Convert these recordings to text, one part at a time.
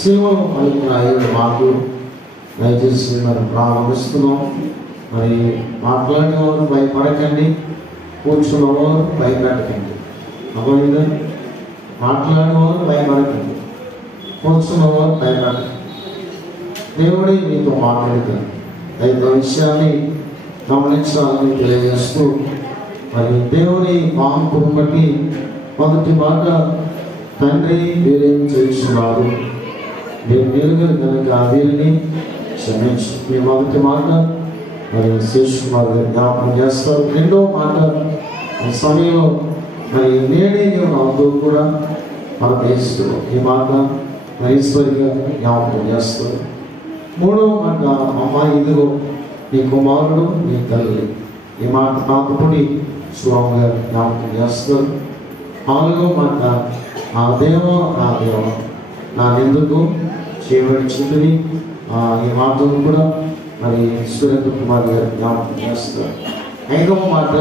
సేవలు పలికిన 5 మాటలు దయచేసి మరి ప్రారంభిస్తున్నాం. మరి మాట్లాడేవారు భయపడకండి, కూర్చున్నవారు భయపెట్టకండి. అర్థమైందా? మాట్లాడేవారు భయపడకండి, కూర్చున్నవారు భయపెట్టకండి. దేవుడే మీతో మాట్లాడతాడు. అయితే విషయాన్ని గమనించాలని తెలియజేస్తూ మరి దేవుని వాక్కును బట్టి మొదటి మాట, తండ్రి వీరేం చేస్తున్నారు, మీరు కనుక వీరిని క్షమించు. మీ మొదటి మాట మరి శేషకుమార్ గారు జ్ఞాపకం చేస్తారు. రెండో మాట ఈ సమయంలో మరి నేనే నాతో కూడా మన దేశంలో ఈ మాట నైశ్వర్యంగా జ్ఞాపకం చేస్తారు. మూడవ మాట, అమ్మ ఇదిగో నీ కుమారుడు నీ తల్లి. ఈ మాట నాతోటి స్వామిగా జ్ఞాపకం చేస్తారు. 4వ మాట, నా దేవ నా ఎందుకు చేయబడి ఈ మాటను కూడా మరి సురేంద్ర కుమార్ గారు జ్ఞాపకం చేస్తారు. 5వ మాట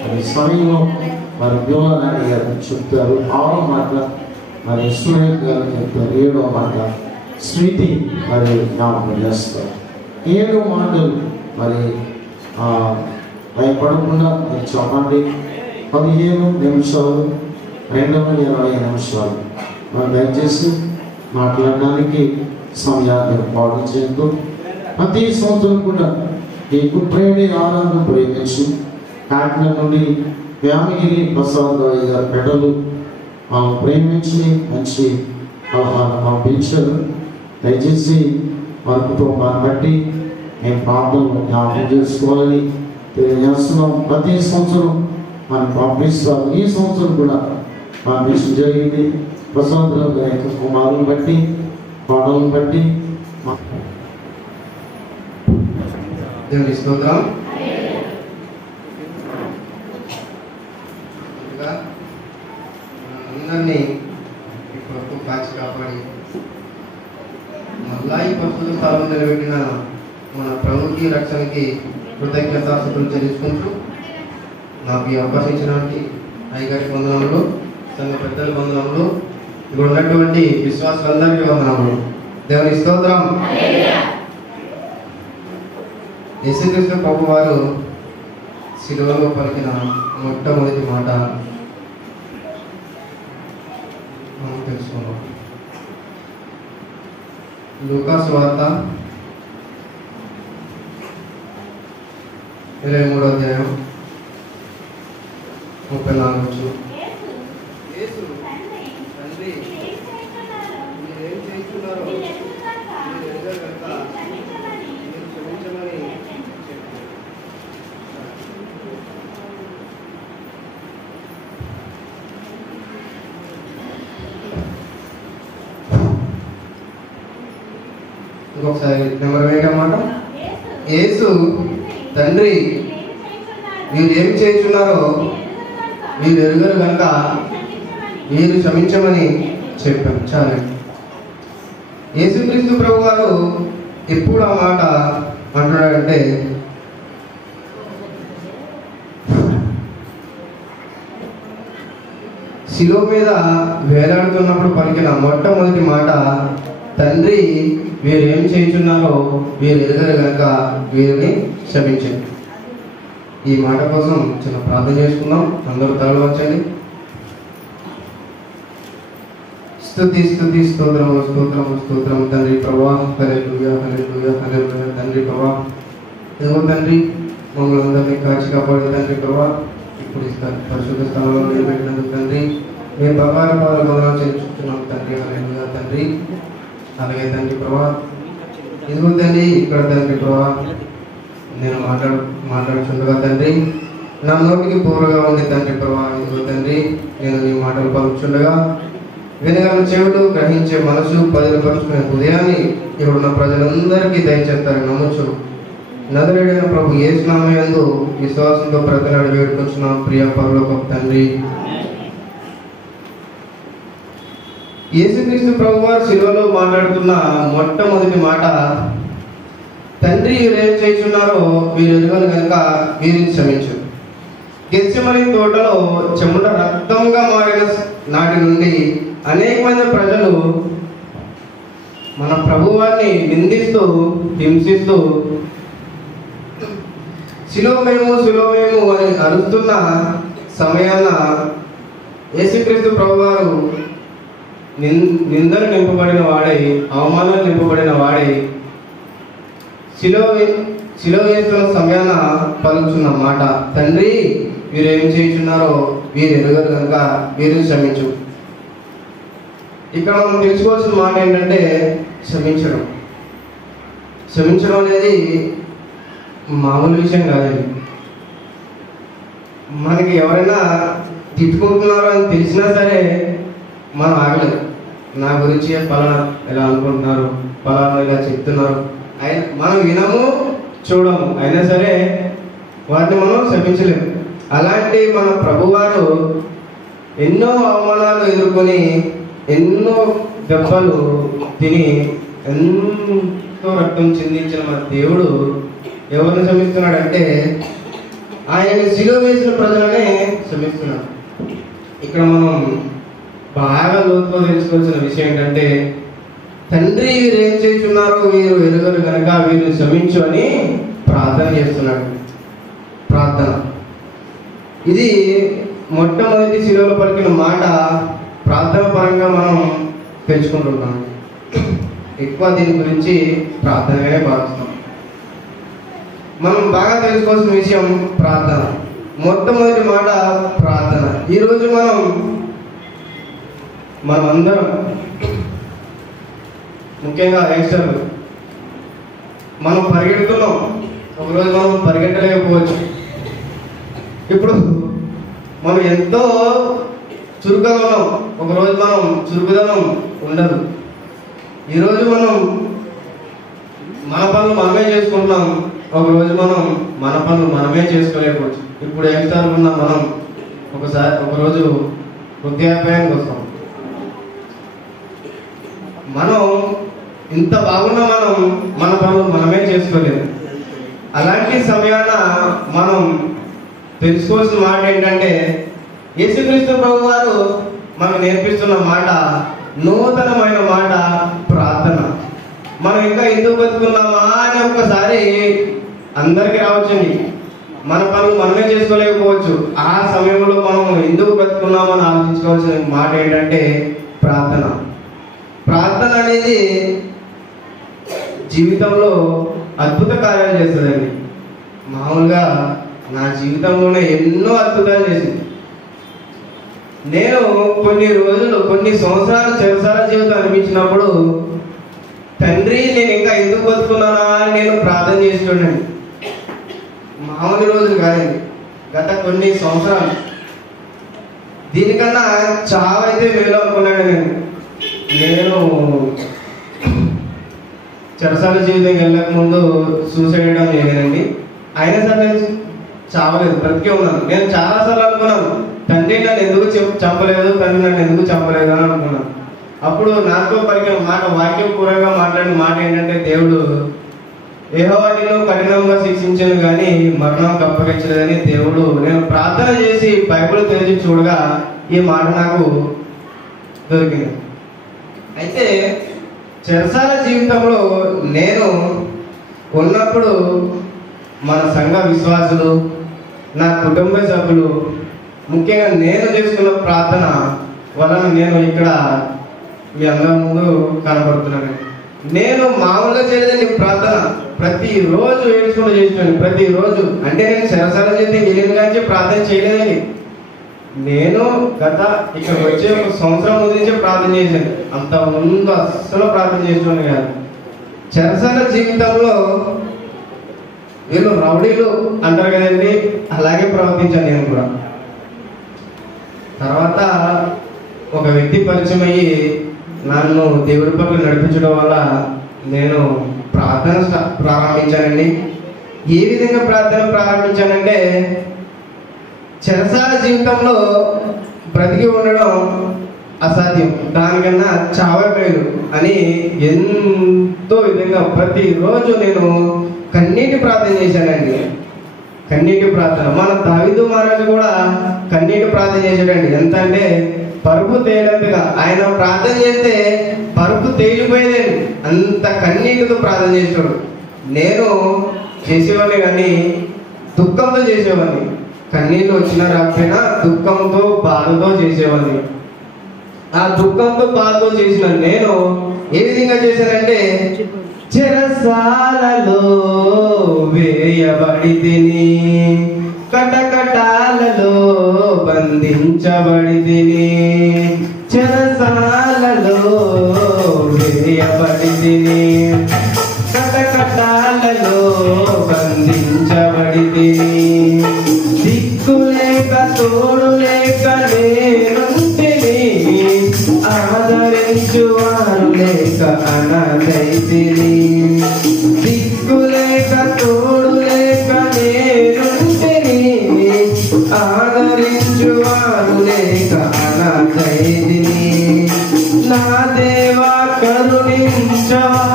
మరి సమయంలో మరి యువనారాయణ గారు చెప్తారు. 6వ మాట మరి సురేంద్ర గారు చెప్తారు. 7వ మాట స్మృతి మరి జ్ఞాపకం చేస్తారు. 7 మాటలు మరి భయపడకుండా మీరు చెప్పండి. 15 నిమిషాలు, 220 నిమిషాలు మరి దయచేసి మాట్లాడడానికి సమయాన్ని పాడు చేయొద్దు. ప్రతి సంవత్సరం కూడా ఈ గుడ్ ఫ్రైడే ఆరాధన ప్రేమించి కాకినాడ నుండి వ్యామగిరి ప్రసాద్ గారి పెడలు ప్రేమించి మంచి ఆహారం పంపించారు. దయచేసి వారి కుటుంబాన్ని బట్టి మేము ప్రార్థనలు జ్ఞాపకం చేసుకోవాలని తెలియజేస్తున్నాం. ప్రతి సంవత్సరం మనం పంపిస్తాం. ఈ సంవత్సరం కూడా పంపించడం జరిగింది. ప్రసాదరావు గారి కుమారులను బట్టి, పాటలను బట్టి దేవుని స్తోత్రం. అందరినీ ఈ ప్రభు కాచి కాపాడి మళ్ళా ఈ పరిశుద్ధ స్థలం నిలబెట్టిన మన ప్రభుకి రక్షణకి కృతజ్ఞతాస్తుతులు చెల్లించుకుంటూ నాకు ఈ అవకాశం ఇచ్చినటువంటి అయ్యగారి వందనములు, సంఘ పెద్దల వందనములు, ఇక్కడ ఉన్నటువంటి విశ్వాసులందరికీ వందనములు. దేవుని స్తోత్రం. యేసుక్రీస్తు ప్రభు వారు శిలువలో పలికిన మొట్టమొదటి మాట మనం తెలుసుకున్నాం. లూకా సువార్త 23వ అధ్యాయం 34 ఇంకొకసారి నెంబర్ వేయటమాట. యేసు తండ్రి మీరు ఏమి చేస్తున్నారో మీరు ఎరుగరు కనుక మీరు క్షమించమని చెప్పాను. చాలా యేసుక్రీస్తు ప్రభు గారు ఎప్పుడు ఆ మాట అంటున్నాడంటే, శిలువ మీద వేలాడుతున్నప్పుడు పలికిన మొట్టమొదటి మాట, తండ్రి వీరు ఏం చేస్తున్నారో వీరు ఎరుగరు కనుక వీరిని క్షమించండి. ఈ మాట కోసం చిన్న ప్రార్థన చేసుకుందాం. అందరూ తలలు వంచండి. స్తుతి స్తుతి స్తోత్రము స్తోత్రము స్తోత్రం తండ్రి ప్రభా. హల్లెలూయా హల్లెలూయా హల్లెలూయా తండ్రి ప్రభా. ఇదిగో తండ్రి మమ్మల్ని అందరినీ కాచి కాపాడే తండ్రి ప్రభా. ఇప్పుడు పరిశుద్ధ స్థలంలో నిలబెట్టినందుకు తండ్రి మేము బంగారు పాదాలు వందనాలు చెల్లించుకుంటున్నాం తండ్రి. హల్లెలూయా తండ్రి. అలాగే తండ్రి ప్రభా, ఇదిగో తండ్రి ఇక్కడ తండ్రి ప్రభా నేను మాట్లాడుచుండగా తండ్రి నా నోటికి పూర్వగా ఉంది తండ్రి ప్రభా. ఇదిగో తండ్రి నేను నీ మాటలు పలుకుచుండగా వినగల చెవులు, గ్రహించే మనసు, పదిలపరుచుకునే హృదయాన్ని ఇప్పుడున్న ప్రజలందరికీ దయచేస్తారని నమ్మచ్చు. నజరేయుడైన ప్రభు యేసు నామమునందు విశ్వాసంతో ప్రతినాడు వేడుకొచ్చున్నాం ప్రియ పరలోకపు తండ్రి. యేసుక్రీస్తు ప్రభు వారు శిలువలో మాట్లాడుతున్న మొట్టమొదటి మాట, తండ్రి వీరు ఏం చేస్తున్నారో వీరు ఎరుగరు కనుక వీరిని క్షమించు. గెత్సెమనీ తోటలో చెమట రక్తంగా మారిన నాటి నుండి అనేకమైన ప్రజలు మన ప్రభువాన్ని నిందిస్తూ హింసిస్తూ శిలోమేము శిలోమేము అని అరుస్తున్న సమయాన యేసుక్రీస్తు ప్రభువారు నిందలు నింపబడిన వాడై, అవమానాలు నింపబడిన వాడై శిలో వేస్తున్న సమయాన పలుకుతున్న మాట, తండ్రి వీరు ఏం చేస్తున్నారో వీరు ఎరుగరు కనుక వీరిని క్షమించు. ఇక్కడ మనం తెలుసుకోవాల్సిన మాట ఏంటంటే క్షమించడం. క్షమించడం అనేది మామూలు విషయం కాదండి. మనకి ఎవరైనా తిట్టుకుంటున్నారో అని తెలిసినా సరే మనం ఆగలేదు. నా గురించి పలానా ఎలా అనుకుంటున్నారు, పలానా ఇలా చెప్తున్నారు, మనం వినము చూడము, అయినా సరే వాటిని మనం క్షమించలేము. అలాంటి మన ప్రభువారు ఎన్నో అవమానాలు ఎదుర్కొని ఎన్నో దెబ్బలు తిని ఎంతో రక్తం చిందించిన మన దేవుడు ఎవరిని క్షమిస్తున్నాడంటే ఆయన శిలువ వేసిన ప్రజలనే క్షమిస్తున్నాడు. ఇక్కడ మనం బాగా లోతుగా తెలుసుకోవాల్సిన విషయం ఏంటంటే, తండ్రి వీరు ఏం చేస్తున్నారో వీరు ఎరుగరు కనుక వీరు క్షమించు అని ప్రార్థన చేస్తున్నాడు. ప్రార్థన ఇది మొట్టమొదటి శిలువలో పలికిన మాట. ప్రార్థన పరంగా మనం తెలుసుకుంటున్నాం. ఎక్కువ దీని గురించి ప్రార్థనగానే భావిస్తాం. మనం బాగా తెలుసుకోవాల్సిన విషయం ప్రార్థన. మొట్టమొదటి మాట ప్రార్థన. ఈరోజు మనం అందరం ముఖ్యంగా యంగ్స్టర్లు మనం పరిగెడుతున్నాం. ఒకరోజు మనం పరిగెట్టలేకపోవచ్చు. ఇప్పుడు మనం ఎంతో చురుకుగా ఉన్నాం, ఒకరోజు మనం చురుకుదనం ఉండదు. ఈరోజు మనం మన పనులు మనమే చేసుకుంటున్నాం, ఒకరోజు మనం మన పనులు మనమే చేసుకోలేకపోవచ్చు. ఇప్పుడు యంగ్స్టర్లు ఉన్న మనం ఒకరోజు వృద్ధాప్యానికి వస్తాం. మనం ఇంత బాగున్నా మనం మన పనులు మనమే చేసుకోలేము. అలాంటి సమయాన మనం తెలుసుకోవాల్సిన మాట ఏంటంటే, యేసుక్రీస్తు ప్రభు వారు మనకు నేర్పిస్తున్న మాట నూతనమైన మాట ప్రార్థన. మనం ఇంకా ఎందుకు బతుకున్నామా అని ఒకసారి అందరికీ రావచ్చండి. మన పనులు మనమే చేసుకోలేకపోవచ్చు. ఆ సమయంలో మనం ఎందుకు బ్రతుకున్నామని ఆలోచించుకోవాల్సిన మాట ఏంటంటే ప్రార్థన. ప్రార్థన అనేది జీవితంలో అద్భుత కార్యాలు చేస్తుందండి. మామూలుగా నా జీవితంలోనే ఎన్నో అద్భుతాలు చేసింది. నేను కొన్ని సంవత్సరాలు చెరసాల జీవితం అనిపించినప్పుడు తండ్రి నేను ఇంకా ఎందుకు బతుకున్నానా అని నేను ప్రార్థన చేస్తుండండి. మామూలు రోజులు కాదండి, గత కొన్ని సంవత్సరాలు. దీనికన్నా చావైతే మేలు అనుకున్నాను. నేను చెరసాల జీవితం వెళ్ళక ముందు సూసైడ్ చేయడం చేయలేదండి. అయినా సరే నేను చావలేదు, బ్రతికే ఉన్నాను. నేను చాలాసార్లు అనుకున్నాను, తండ్రి నన్ను ఎందుకు చంపలేదు, తండ్రి నన్ను ఎందుకు చంపలేదు అని అనుకున్నాను. అప్పుడు నాతో పలికిన మాట, వాక్యం పూర్వకంగా మాట్లాడిన మాట ఏంటంటే, దేవుడు యెహోవా నిన్ను కఠినంగా శిక్షించను కానీ మరణం అప్పగించలేదని దేవుడు. నేను ప్రార్థన చేసి బైబిల్ తెరిచి చూడగా ఈ మాట నాకు దొరికింది. అయితే చెరసాల జీవితంలో నేను ఉన్నప్పుడు మన సంఘ విశ్వాసులు, నా కుటుంబ సభ్యులు, ముఖ్యంగా నేను చేసుకున్న ప్రార్థన వలన నేను ఇక్కడ మీ అందరి ముందు కనబడుతున్నాను. నేను మామూలుగా చేయలేదండి ప్రార్థన. ప్రతిరోజు ఏడ్చుకుంటూ చేస్తున్నాను. ప్రతిరోజు అంటే నేను చెరసాల జీవితం వెళ్ళిన కానీ ప్రార్థన చేయలేదండి. నేను గత ఇక్కడ వచ్చే ఒక సంవత్సరం ముందు నుంచే ప్రార్థన చేశాను. అంత ముందు అస్సలు ప్రార్థన చేస్తున్నాను కాదు. చెరసాల జీవితంలో వీళ్ళు రౌడీలు అంటారు కదండి, అలాగే ప్రవర్తించాను నేను కూడా. తర్వాత ఒక వ్యక్తి పరిచయం అయ్యి నన్ను దేవుడి పట్ల నడిపించడం వల్ల నేను ప్రార్థన ప్రారంభించానండి. ఏ విధంగా ప్రార్థన ప్రారంభించానంటే, చెరసాల జీవితంలో బ్రతికి ఉండడం అసాధ్యం, దానికన్నా చావే మేలు అని ఎంతో విధంగా ప్రతిరోజు నేను కన్నీటి ప్రార్థన చేశానండి. కన్నీటి ప్రార్థన. మన దావీదు మహారాజు కూడా కన్నీటి ప్రార్థన చేశాడండి. ఎంత అంటే పరుపు తేలినట్టుగా ఆయన ప్రార్థన చేస్తే పరుపు తేలిపోయేదండి, అంత కన్నీటితో ప్రార్థన చేశాడు. నేను చేసేవాడిని కానీ దుఃఖంతో చేసేవాడిని. కన్నీళ్ళు వచ్చినా రాకపోయినా దుఃఖంతో బాధతో చేసేవాడిని. ఆ దుఃఖంతో బాధతో చేసిన నేను ఏ విధంగా చేశానంటే, చెరసాలలో వేయబడి తిని, కటకటాలలో బంధించబడి తిని, చెరసాలలో వేయబడి తిని, కటకటాలలో బంధించబడి తిని, దిక్కు లేక తోడు లేక నేనుంటిని, ఆదరించువారు లేక అనాథైతిని, దిక్కు లేక తోడు లేక నేనుంటిని, ఆదరించువారు లేక అనాథైతిని, నా దేవా కరుణించవా,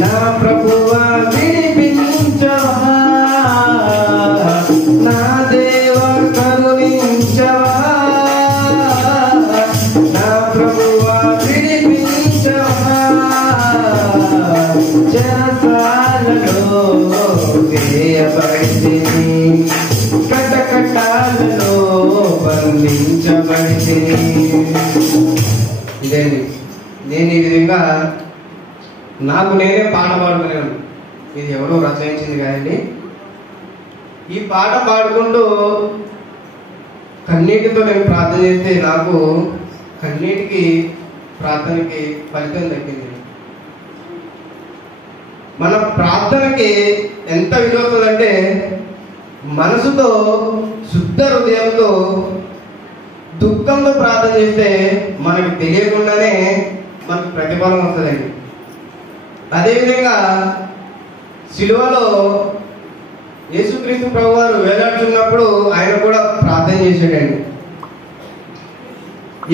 నా ప్రభువా విడిపించవా, నా దేవా కరుణించవా, నా ప్రభువా విడిపించవా, చెరసాలలో వేయబడితిని, కటకటాలలో బంధించబడితిని. ఇదేండి, నేను ఈ విధంగా నాకు నేనే పాట పాడుకున్నాను. ఇది ఎవరో రచయించింది కాదండి. ఈ పాట పాడుకుంటూ కన్నీటితో నేను ప్రార్థన చేస్తే నాకు కన్నీటికి ప్రార్థనకి ఫలితం దక్కింది. మన ప్రార్థనకి ఎంత విలువ వస్తుందంటే, మనసుతో శుద్ధ హృదయంతో దుఃఖంతో ప్రార్థన చేస్తే మనకు తెలియకుండానే మనకు ప్రతిఫలం వస్తుందండి. అదేవిధంగా శిలువలో యేసుక్రీస్తు ప్రభువారు వేలాడుతున్నప్పుడు ఆయన కూడా ప్రార్థన చేశాడండి.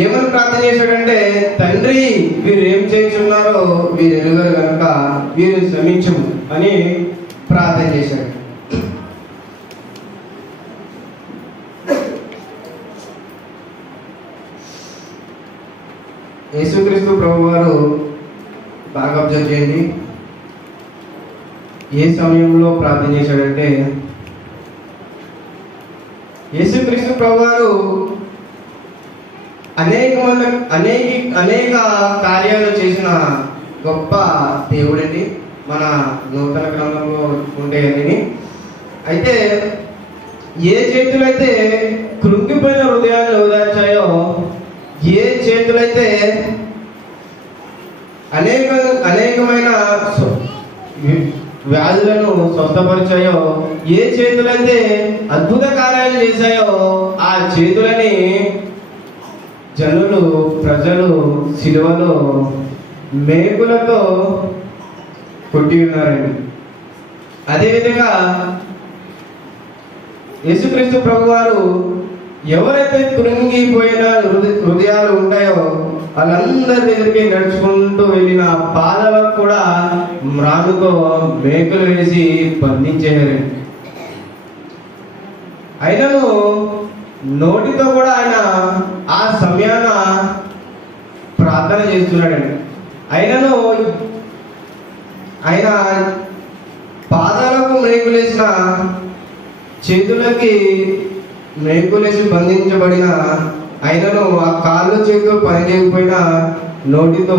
ఏమని ప్రార్థన చేశాడంటే, తండ్రి వీరు ఏం చేస్తున్నారో వీరు ఎరుగరు కనుక వీరు క్షమించము అని ప్రార్థన చేశాడు. యేసుక్రీస్తు ప్రభువారు బాగా అబ్జర్వ్ చేయండి. ఏ సమయంలో ప్రార్థన చేశాడంటే, యేసుక్రీస్తు ప్రభువారు అనేక కార్యాలు చేసిన గొప్ప దేవుడండి. మన నూతన గ్రంథంలో ఉండేది. అయితే ఏ చేతులైతే కృంగిపోయిన హృదయాన్ని ఓదార్చాయో, ఏ చేతులైతే అనేకమైన వ్యాధులను స్వస్థపరిచాయో, ఏ చేతులైతే అద్భుత కార్యాలు చేశాయో, ఆ చేతులని ప్రజలు సిలువలో మేకులతో కొట్టి ఉన్నారండి. అదేవిధంగా యేసుక్రీస్తు ప్రభువారు ఎవరైతే కృంగిపోయిన హృదయాలు ఉంటాయో వాళ్ళందరి దగ్గరికి నడుచుకుంటూ వెళ్ళిన పాదాలకు కూడా మ్రానుతో మేకులు వేసి బంధించేయారండి. అయినను నోటితో కూడా ఆయన ఆ సమయాన ప్రార్థన చేస్తున్నాడండి. అయినను ఆయన పాదాలకు మేకులేసిన, చేతులకి మేకులేసి బంధించబడిన, ఆయనను ఆ కాళ్ళు చేతులు పనిచేయకపోయినా నోటితో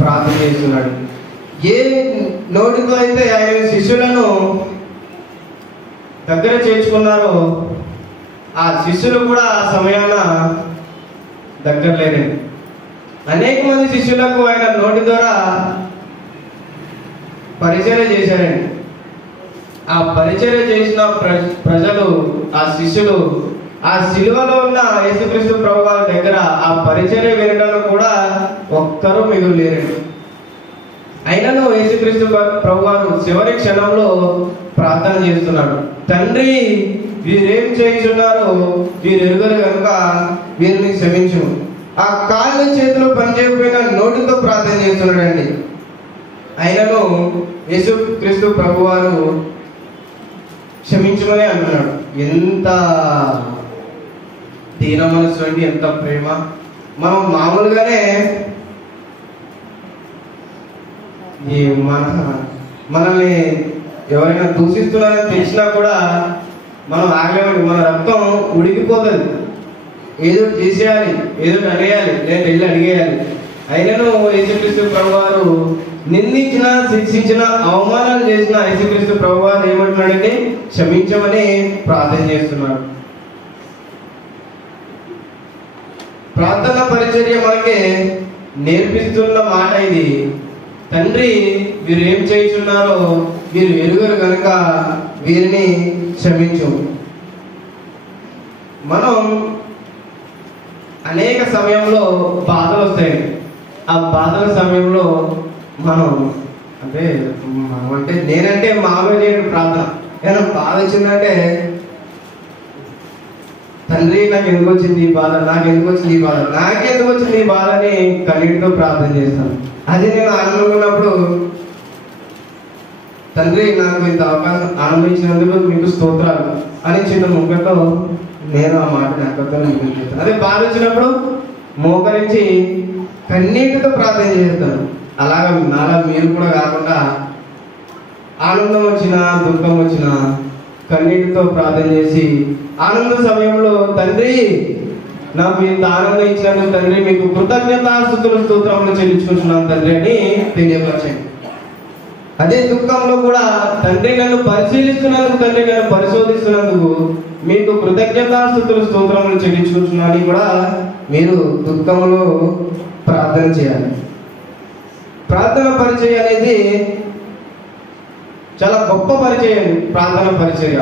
ప్రార్థన చేస్తున్నాడు. ఏ నోటితో అయితే ఆయన శిష్యులను దగ్గర చేర్చుకున్నారో ఆ శిష్యులు కూడా ఆ సమయాన దగ్గర లేరండి. అనేక మంది శిష్యులకు ఆయన నోటి ద్వారా పరిచర్య చేశారండి. ఆ పరిచర్య చేసిన ప్రజలు, ఆ శిష్యులు ఆ సిలువలో ఉన్న యేసుక్రీస్తు ప్రభువారి దగ్గర ఆ పరిచర్య వినడానికి కూడా ఒక్కరూ మిగులు లేరండి. అయినను యేసుక్రీస్తు ప్రభువారు చివరి క్షణంలో ప్రార్థన చేస్తున్నాడు. తండ్రి, వీరేం చేయించున్నారో వీరు ఎరుగరు కనుక వీరిని క్షమించు. ఆ కాళ్ళు చేతులు పనిచేయకపోయినా నోటితో ప్రార్థన చేస్తున్నాడండి. అయినను యేసుక్రీస్తు ప్రభువారు క్షమించమని అంటున్నాడు. ఎంత దీన మనసు అండి, ఎంత ప్రేమ! మనం మామూలుగానే మనల్ని ఎవరైనా దూషిస్తున్నారని తెలిసినా కూడా మనం ఆగలేమండి. మన రక్తం ఉడికిపోతుంది. ఏదో చేసేయాలి, ఏదో అడిగేయాలి, నేను వెళ్ళి అడిగేయాలి. అయినను యేసుక్రీస్తు ప్రభువారు నిందించిన, శిక్షించిన, అవమానాలు చేసిన యేసుక్రీస్తు ప్రభువారు ఏమంటున్నాడంటే క్షమించమని ప్రార్థన చేస్తున్నాడు. ప్రార్థన పరిచర్య మనకి నేర్పిస్తున్న మాట ఇది. తండ్రి, వీరు ఏం చేస్తున్నారో వీరు ఎరుగరు కనుక వీరిని క్షమించు. మనం అనేక సమయంలో బాధలు వస్తాయి. ఆ బాధల సమయంలో మనం నేనంటే మామూలు ప్రార్థన ఏదైనా బాధ వచ్చిందంటే, తండ్రి నాకు ఎందుకు వచ్చింది ఈ బాధ, నాకెందుకు వచ్చింది ఈ బాధ, నాకెందుకు వచ్చింది ఈ బాధ అని కన్నీటితో ప్రార్థన చేస్తాను. అది నేను ఆనందం తండ్రి, నాకు ఇంత అవకాశం ఆనందించినందుకు మీకు స్తోత్రాలు అని చిన్న ముఖంతో నేను ఆ మాట నాకతో చేస్తాను. అదే బాధ వచ్చినప్పుడు మోకరించి కన్నీటితో ప్రార్థన చేస్తాను. అలాగా నాలా మీరు కూడా కాకుండా ఆనందం వచ్చినా దుఃఖం వచ్చినా కన్నీటితో ప్రార్థన చేసి ఆనంద సమయంలో తండ్రి, నాకు ఇంత ఆనందం ఇచ్చినందుకు తండ్రి మీకు కృతజ్ఞతాస్తుతులు స్తోత్రములు చెల్లించుకుంటున్నాను తండ్రి అని తెలియపరచండి. అదే దుఃఖంలో కూడా తండ్రి, నన్ను పరిశీలిస్తున్నందుకు, తండ్రి నన్ను పరిశోధిస్తున్నందుకు మీకు కృతజ్ఞతాస్తుతులు స్తోత్రములు చెల్లించుకుంటున్నాను కూడా మీరు దుఃఖంలో ప్రార్థన చేయాలి. ప్రార్థన పరిచర్య అనేది చాలా గొప్ప పరిచయం. ప్రార్థన పరిచర్య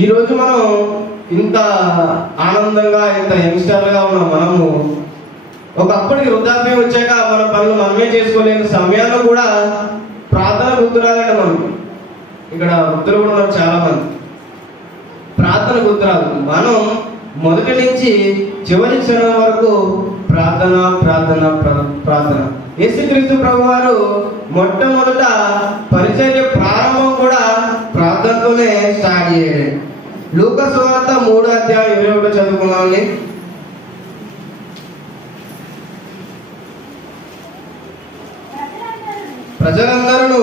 ఈరోజు మనం ఇంత ఆనందంగా, ఇంత యంగ్స్టర్గా ఉన్న మనము ఒకప్పటికి వృద్ధాప్యం వచ్చాక మన పనులు మనమే చేసుకోలేని సమయాల్లో కూడా ప్రార్థన గుర్తురాలంటే మనం ఇక్కడ వృద్ధులు కూడా ఉన్నారు చాలా మంది. ప్రార్థన గుర్తురాదు. మనం మొదటి నుంచి చివరి క్షణం వరకు ప్రార్థన ప్రార్థన ప్రార్థన. యేసుక్రీస్తు ప్రభువారు మొట్టమొదట పరిచర్య ప్రారంభం కూడా ప్రార్థనతోనే స్టార్ట్ చేయాలి. లూకా సువార్త 3:21 చదువుకున్నామండి. ప్రజలందరూ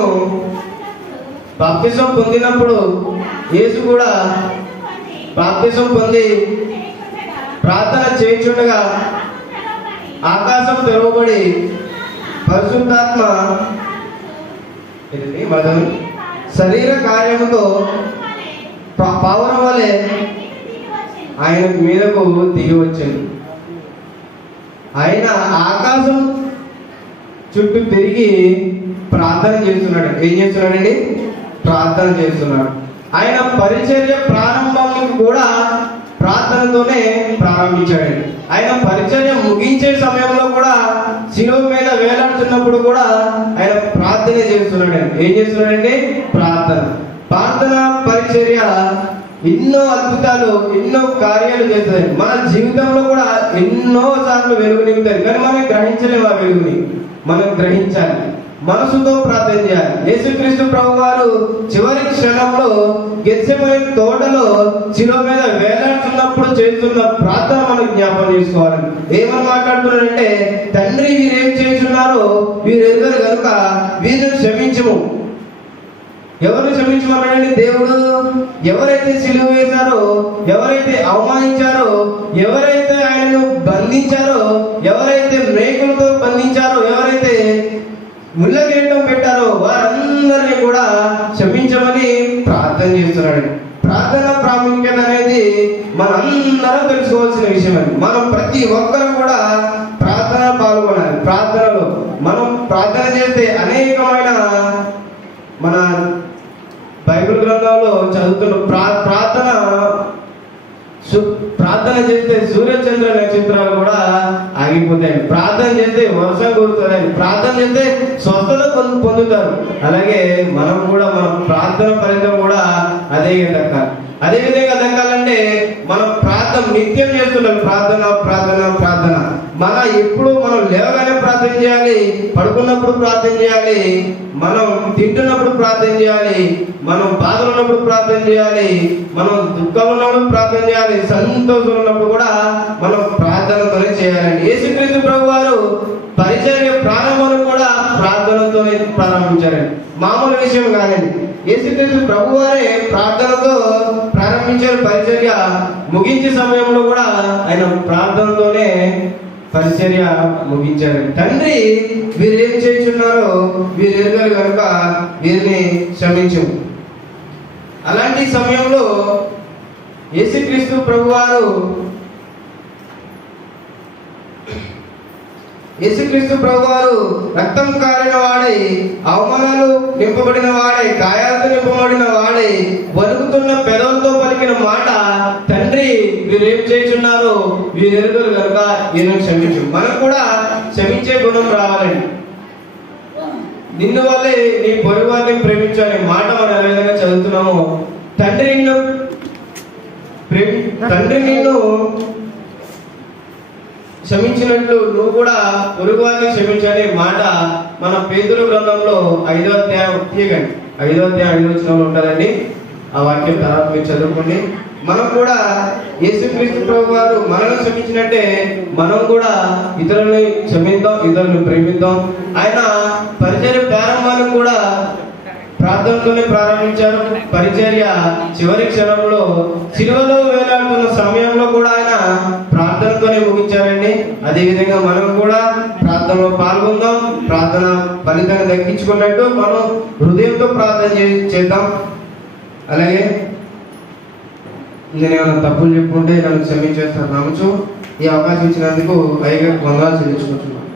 బాప్తిసం పొందినప్పుడు యేసు కూడా బాప్తిసం పొంది ప్రార్థన చేయుచుండగా ఆకాశం తెరవబడి పరిశుద్ధాత్మ శరీర కార్యముతో పావురం వలె ఆయన మీదకు దిగి వచ్చింది. ఆయన ఆకాశం చుట్టూ తిరిగి ప్రార్థన చేస్తున్నాడు. ఏం చేస్తున్నాడండి? ప్రార్థన చేస్తున్నాడు. ఆయన పరిచర్య ప్రారంభానికి కూడా ప్రార్థనతోనే ప్రారంభించాడండి. ఆయన పరిచర్య ముగించే సమయంలో కూడా శిలువ మీద వేలాడుతున్నప్పుడు కూడా ఆయన ప్రార్థన చేస్తున్నాడండి. ఏం చేస్తున్నాడండి? ప్రార్థన. ప్రార్థన పరిచర్య ఎన్నో అద్భుతాలు, ఎన్నో కార్యాలు చేస్తుంది. మన జీవితంలో కూడా ఎన్నో సార్లు వెలుగు నింపుతాయి, కానీ మనం గ్రహించలేము. ఆ వెలుగుని మనం గ్రహించాలి, మనసుతో ప్రార్థన చేయాలి. యేసుక్రీస్తు ప్రభు వారు చివరి క్షణంలో గెత్సెమనే తోటలో శిలువ మీద వేలాడుతున్నప్పుడు చేస్తున్న ప్రార్థన మనం జ్ఞాపకం చేసుకోవాలి. ఏమని మాట్లాడుతున్నాడంటే, తండ్రి వీరేం చేస్తున్నారో వీరు ఎరుగరు కనుక వీరిని క్షమించము. ఎవరిని క్షమించమన్నాడండి దేవుడు? ఎవరైతే సిలువ వేశారో, ఎవరైతే అవమానించారో, ఎవరైతే ఆయనను బంధించారో, ఎవరైతే రేకులతో బంధించారో, ఎవరైతే ముళ్ళ కిరీటం పెట్టారో వారందరినీ కూడా క్షమించమని ప్రార్థన చేస్తున్నాడు. ప్రార్థన ప్రాముఖ్యత అనేది మనందరం తెలుసుకోవాల్సిన విషయం. అని మనం ప్రతి ఒక్కరు కూడా ప్రార్థన పాల్గొనాలి. ప్రార్థనలో మనం ప్రార్థన చేస్తే అనేకమైన మన బైబిల్ గ్రంథంలో చదువుతున్న ప్రార్థన చేస్తే సూర్యచంద్ర నక్షత్రాలు కూడా ఆగిపోతాయి. ప్రార్థన చేస్తే వర్షం కురుతుంది. ప్రార్థన చేస్తే స్వస్థత పొందుతారు. అలాగే మనం కూడా మన ప్రార్థన ఫలితం కూడా అదే దక్కాలి. అదే విధంగా దక్కాలంటే మనం ప్రార్థన నిత్యం చేస్తున్నాం. ప్రార్థన ప్రార్థన ప్రార్థన. ఎప్పుడు మనం లేవగానే ప్రార్థన చేయాలి, పడుకున్నప్పుడు ప్రార్థన చేయాలి, మనం తింటున్నప్పుడు ప్రార్థన చేయాలి, మనం బాధలు ఉన్నప్పుడు ప్రార్థన చేయాలి, మనం దుఃఖంలో ఉన్నప్పుడు ప్రార్థన చేయాలి, సంతోషం ఉన్నప్పుడు కూడా మనం ప్రార్థనతోనే చేయాలండి. యేసుక్రీస్తు ప్రభు వారు పరిచర్య ప్రారంభం కూడా ప్రార్థనతోనే ప్రారంభించారండి. మామూలు విషయం కాదండి. యేసుక్రీస్తు ప్రభు వారే ప్రార్థనతో ప్రారంభించారు పరిచర్య. ముగించే సమయంలో కూడా ఆయన ప్రార్థనతోనే పరిచర్య ముగించారు. తండ్రి వీరేం చేస్తున్నారో వీరు ఎరుగరు కనుక వీరిని క్షమించు. అలాంటి సమయంలో యేసుక్రీస్తు ప్రభువారు రక్తం కారిన వాడై, అవమానాలు నింపబడిన వాడై, గాయాలతో నింపబడిన వాడై, వణుకుతున్న పెదవులతో పలికిన మాట, తండ్రి వీరేం చేస్తున్నారో వీరు ఎరుగరు కనుక వీరిని క్షమించు. మనకు కూడా క్షమించే గుణం రావాలండి. నిన్ను వల్లే నీ పొరుగు వారిని ప్రేమించాలి మాట మనం ఏ విధంగా చదువుతున్నామో, తండ్రి నిన్ను క్షమించినట్లు నువ్వు కూడా పొరుగు వారిని క్షమించాలి మాట మన పేతురు గ్రంథంలో 5వ అధ్యాయం 5వ అధ్యాయం 5వ వచనంలో ఉంటుందండి. ఆ వాక్యం తర్వాత మీరు చదువుకోండి. మనం కూడా యేసుక్రీస్తు ప్రభు వారు మనల్ని క్షమించినట్టే మనం కూడా ఇతరులని క్షమిద్దాం, ఇతరులను ప్రేమిద్దాం. ఆయన పరిచర్య ప్రారంభాన్ని కూడా ప్రార్థనతోనే ప్రారంభించారు. పరిచర్య చివరి క్షణంలో శిలువలో వేలాడుతున్న సమయంలో కూడా ఆయన ప్రార్థనతోనే ముగించారండి. అదేవిధంగా మనం కూడా ప్రార్థనలో పాల్గొందాం. ప్రార్థన ఫలితాన్ని దక్కించుకున్నట్టు మనం హృదయంతో ప్రార్థన చేద్దాం. అలాగే నేనేమైనా తప్పులు చెప్పుకుంటే నన్ను క్షమించేస్తాను నమ్ముచు ఈ అవకాశం ఇచ్చినందుకు అయ్యగారికి వందనాలు చెల్లించుకుంటున్నాను.